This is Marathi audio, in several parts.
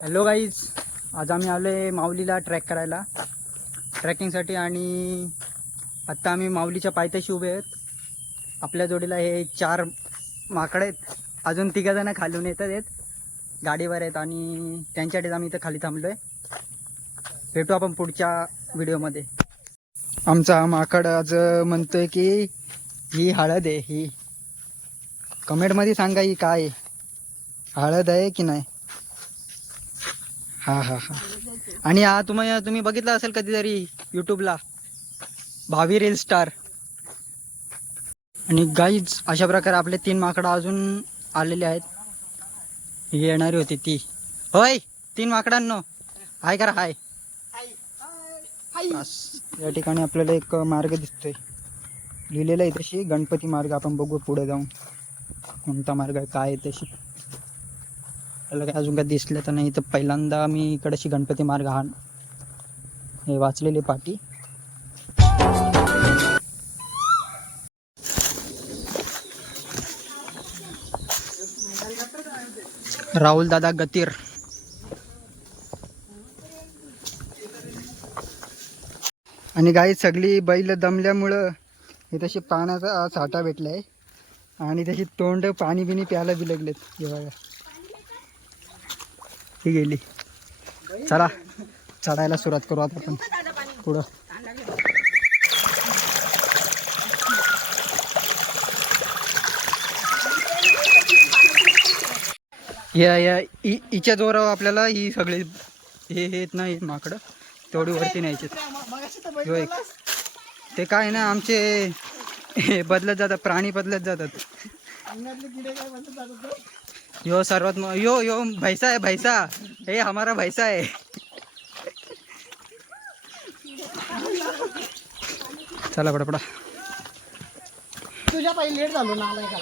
हॅलो गाईज आज आम्ही आलो आहे माऊलीला ट्रॅक करायला. ट्रॅकिंगसाठी आणि आत्ता आम्ही माऊलीच्या पायथ्याशी उभे आहेत. आपल्या जोडीला हे चार माकडं आहेत. अजून तिघंजणं खालून येतात आहेत. गाडीवर आहेत आणि त्यांच्यासाठीच आम्ही इथं खाली थांबलो आहे भेटू आपण पुढच्या व्हिडिओमध्ये. आमचा माकड आज म्हणतोय की ही हळद आहे ही. कमेंटमध्ये सांगा ही काय आहे. हळद आहे की नाही? हा हा हा. आणि हा तुम्ही तुम्ही बघितलं असेल कधीतरी यूट्यूबला भावी रील स्टार आणि गाईज अशा प्रकारे आपले तीन माकडं अजून आलेले आहेत. ही येणारी होती ती. होय तीन माकडांनो. हाय करा हाय. या ठिकाणी आपल्याला एक मार्ग दिसतोय. लिहिलेला आहे तशी गणपती मार्ग आपण बघू पुढे जाऊन. कोणता मार्ग आहे काय आहे तशी. आपल्याला काय अजून काय दिसलं तर नाही. तर पहिल्यांदा मी इकडशी गणपती मार्ग हा हे वाचलेली पाटी. राहुल दादा गतीर. आणि गाई सगळी बैल दमल्यामुळं हे तशी पाण्याचा साठा भेटला आहे आणि त्याची तोंड पाणी बिणी प्यायला बिलगलेत हे बघा. ही गेली. चला चढायला सुरुवात करू आता आपण. पुढं. या या हिच्या जोरावर आपल्याला ही सगळी हे येत नाही माकडं. तेवढी वरती न्यायची एक. ते काय ना आमचे हे बदलत जातात प्राणी बदलत जातात. यो सर्वात यो यो भैसा है भैसा। हे हमारा भैसा है। चला पडा तुझ्या पायी लेट झालो ना आलाय का?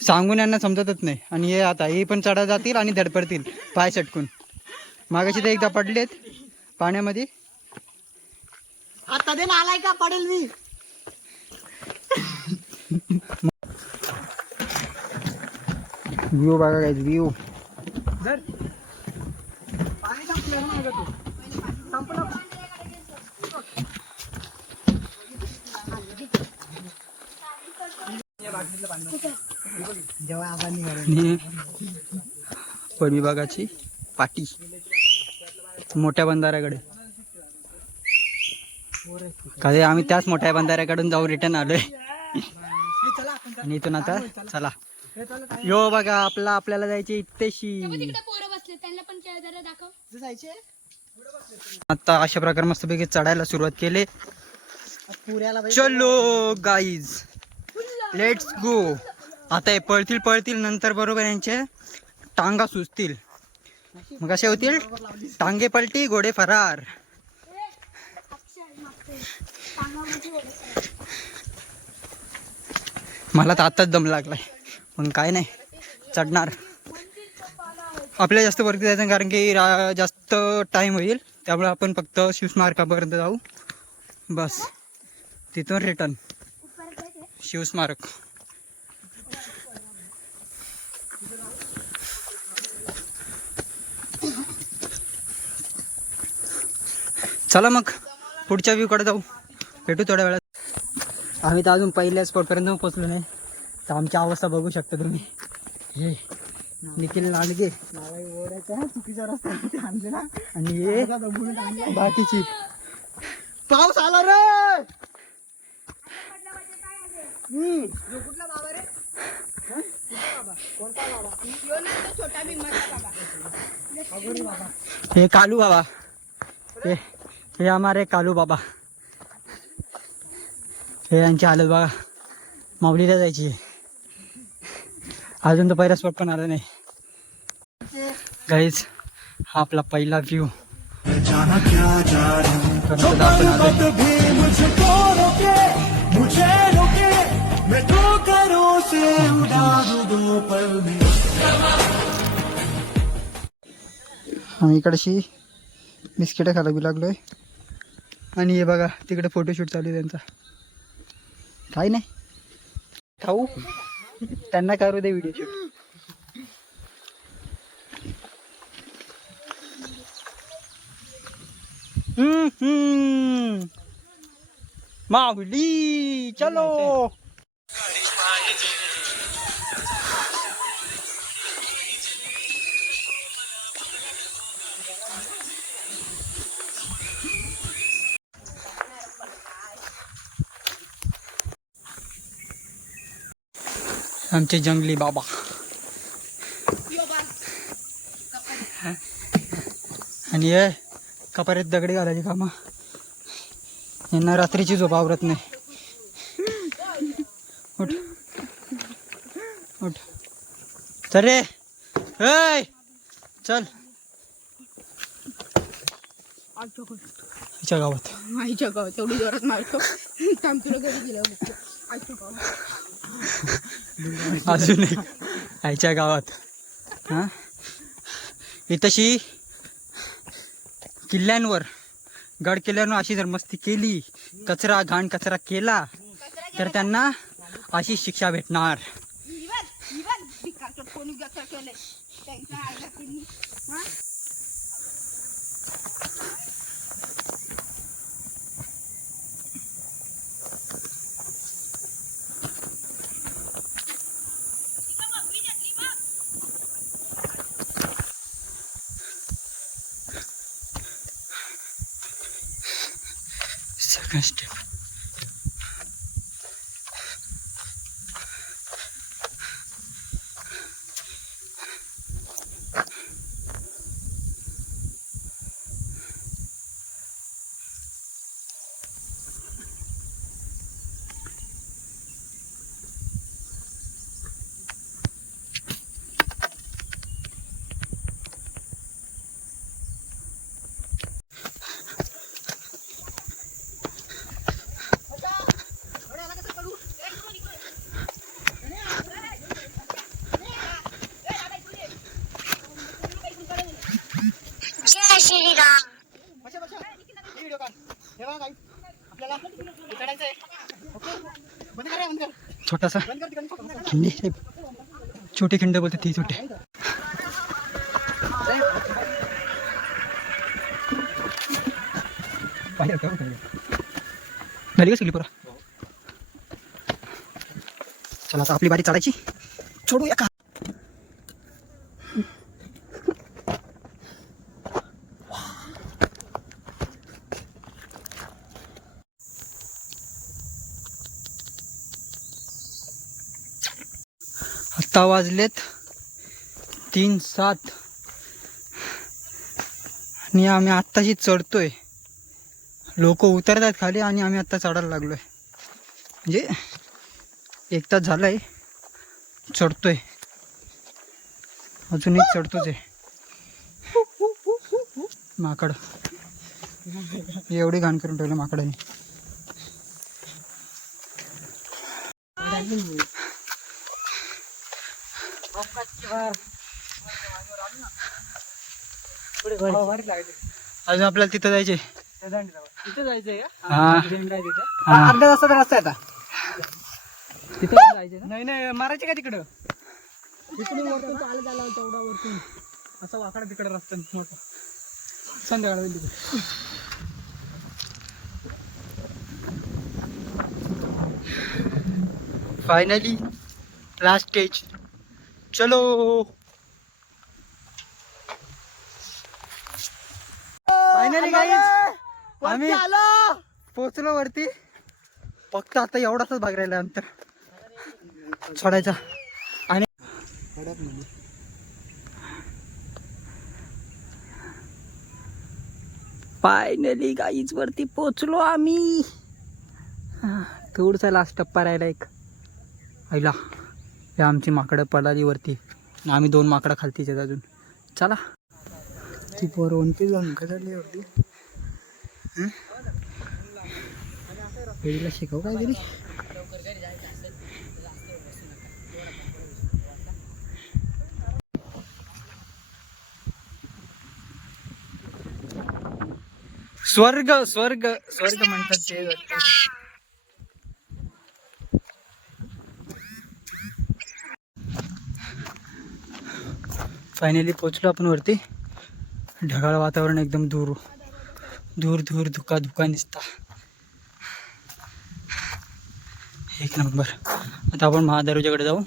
सांगून यांना समजतच नाही. आणि हे आता हे पण चढा जातील आणि धडपडतील पाय चटकून मागाशी ते एकदा पडलेत पाण्यामध्ये. आता दे ना आलाय का? पडेल मी. व्ह्यू बघा काय व्ह्यू पाणी विभागाची पाटी. मोठ्या बंधाऱ्याकडे. काय आम्ही त्याच मोठ्या बंधाऱ्याकडून जाऊ रिटर्न आलोय. आणि इथून आता चला. यो बघा आपला आपल्याला जायची जायचे? आता अशा प्रकारे मस्तपैकी चढायला सुरुवात केली. चलो गाईज लेट्स गो आता हे पळतील पळतील नंतर बरोबर यांचे टांगा सुचतील मग कसे होतील? टांगे पलटी घोडे फरार. मला तर आताच दम लागलाय. पण काय नाही चढणार. आपल्याला जास्त वरती जायचं कारण की रा- जास्त टाइम होईल. त्यामुळे आपण फक्त शिवस्मारकापर्यंत जाऊ. बस. तिथून रिटर्न शिवस्मारक चला मग. पुढच्या व्ह्यूकडे जाऊ. भेटू थोड्या वेळात. आम्ही तर अजून पहिल्या स्पॉटपर्यंत पोहोचलो नाही. तर आमची अवस्था बघू शकता तुम्ही. हे निखिल लांडगे आणले ना. आणि हे. बाकीची. पाऊस आला रे. हे? कालू बाबा. हे हे हमारे कालू बाबा. हे यांची हालत बघा. माऊलीला जायची. आहे. अजून तर पहिला स्पॉट पण आला नाही. गाईज हा आपला पहिला व्ह्यू आम्ही इकडशी बिस्किटं खायला बी लागलोय. आणि हे बघा तिकडे फोटोशूट चालू आहे त्यांचा. काय नाही. खाऊ. त्यांना करू दे व्हिडिओ शूट हम्म हम्म. माऊली चलो. आमचे जंगली बाबा. आणि हे कपारीत दगडी घालायची कामं. यांना रात्रीची झोप आवरत नाही. उठ. उठ. चल रे. ऐ चल. हिच्या गावात. आईच्या गावात तेवढी जोरात मारतो. तुला घरी गेलं आईच्या गावात. अजून एक. आईच्या गावात. हा? तशी किल्ल्यांवर गड किल्ल्यांवर अशी जर मस्ती केली कचरा घाण कचरा केला तर त्यांना अशी शिक्षा भेटणार. कोणी question. छोटासा. खिंडी. छोटे खिंड बोलते ती छोटे. झाली का सगळी पुरा? चला आता आपली बारी चढायची सोडूया का आत्ता वाजलेत. तीन सात. आणि आम्ही आत्ताशी चढतोय. लोक उतरतात खाली आणि आम्ही आत्ता चढायला लागलोय. म्हणजे एक तास झालाय. चढतोय. अजून एक चढतोच आहे. माकड. एवढी घाण करून ठेवलं माकडाने. अजून आपल्याला तिथं जायचे तिथे जायचंय. का. अर्ध्या तासाचा रस्ता आहे आता. तिथं जायचे नाही नाही मारायचे का तिकडं? तिकडून वरतून चालत आला तेवढा वरतून. असा वाकडा तिकडे रस्ता मोठा. संध्याकाळ होईल तिकडे. फायनली लास्ट स्टेज चलो. फायनली गाईज आम्ही पोचलो वरती. फक्त आता एवढाच भाग राहिला अंतर सोडायचा. आणि फायनली गाईज वरती पोचलो आम्ही. थोडसा लास्ट टप्पा राहिला एक. आईला. हे आमची माकडं पळाली वरती आम्ही दोन माकडं खालतीच आहेत अजून. चला. ती पोरं ओनकी जाऊन झाली चालली वरती हं? पिढीला शिकव काय तरी. स्वर्ग स्वर्ग स्वर्ग म्हणतात ते. फायनली पोचलो आपण वरती. ढगाळ वातावरण एकदम दूर दूर दूर धुका धुका निसता. एक नंबर. आता आपण महादरवाजाकडे जाऊ.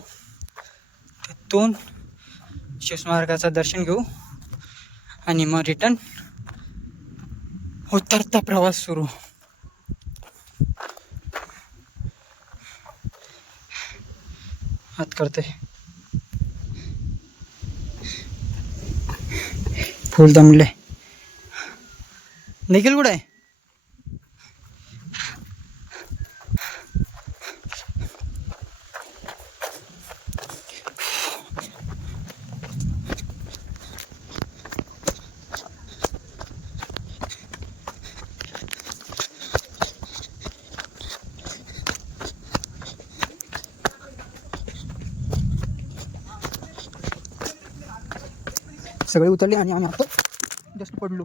तिथून शिवस्मारकाचं दर्शन घेऊ आणि मग रिटर्न उतरता प्रवास सुरू. हात करते. फुल दमले निखिल कुठे सगळे उतरले आणि आम्ही आता जस्ट पडलो.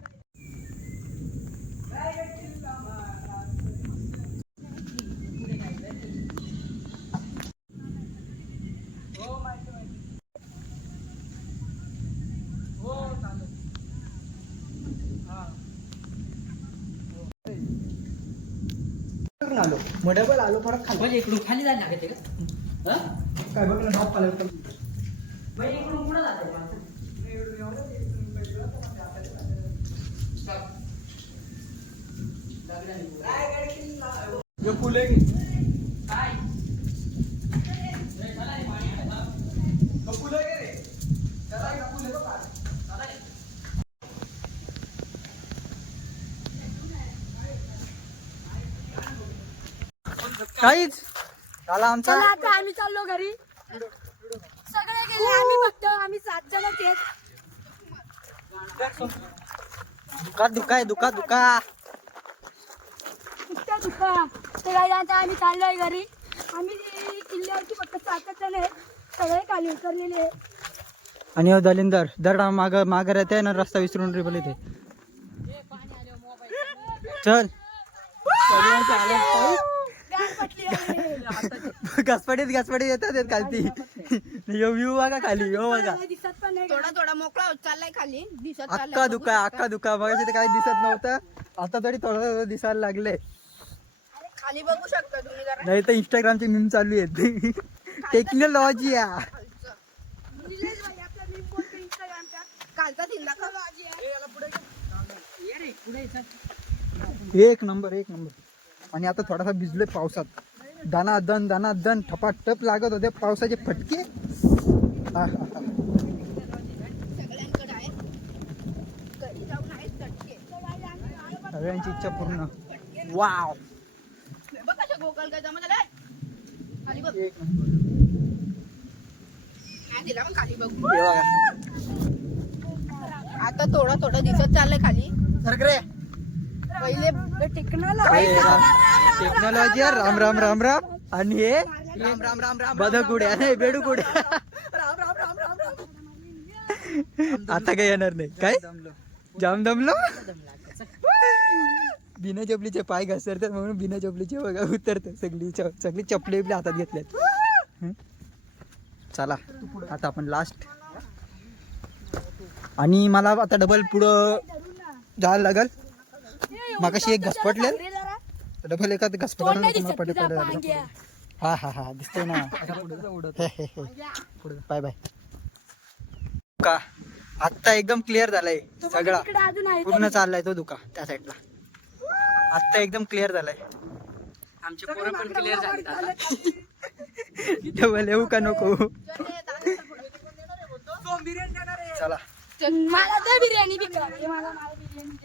आलो मग डबल आलो परत खाली. म्हणजे इकडून खाली जायला लागते का? काय बघ ना ड्रॉप आलं इकडून पुढे जाते काय? काहीच? झाला आमचा? चला आता आम्ही चाललो घरी. सगळे गेले आम्ही फक्त आम्ही सात जणच आहेत. दुका दुका दुका दुका. इतक्या दुखा तर काही आता आम्ही चाललोय घरी. आम्ही किल्ल्यावरती फक्त सातच जण आहेत. सगळे खाली उतरलेले. आणि हो दलिंदर दर माग माग राहते ना रस्ता विसरून ट्रिपल येते चल. घसपटीत घसपटीत येतात येत खालती. यो व्ह्यू बघा खाली यो बघा. दिसत पण नाही थोडा थोडा मोकळा होत चाललाय खाली. दिसत अक्का दुका अक्का दुका मग ते काही दिसत नव्हतं. आता तरी थोडं थोडं दिसायला लागले खाली बघू शकता तुम्ही जरा. नाही तर इंस्टाग्रामचे मीम चालू आहेत. टेक्नॉलॉजी एक नंबर एक नंबर. आणि आता थोडासा भिजलोय पावसात. दाना दन दाना दन ठपाटप लागत होते पावसाचे फटके. हा, हा, हा. सगळ्यांची इच्छा पूर्ण. वाव गोकल काय जमा झालाय खाली बघ नाही दिला पण खाली बघू हे. आता थोडं थोडं दिसत चाललंय खाली सरक रे पहिले टेक्नॉलॉजी राम राम राम राम आणि हे राम राम राम राम बदक उड्या नाही बेडूक उड्या आता काही येणार नाही काय जाम दमलो बिना चपलीचे पाय घसरतात म्हणून बिना चपलीचे बघा उतरतात सगळी सगळी चपली बिपली हातात घेतल्यात? चला आता आपण लास्ट आणि मला आता डबल पुढं जायला लागल. मागाशी एक घसपटले डबल एका घसपटला हा हा हा दिसतोय ना. हे. बाय बाय का आत्ता एकदम क्लिअर झालाय सगळा. पूर्ण चाललाय तो दुका त्या साईडला आत्ता एकदम क्लिअर झालाय. आमचे पोरं पण क्लिअर झाले आता. डबल येऊ का नको? चला. मला बिर्याणी बी कर. हे मला मला बिर्याणी.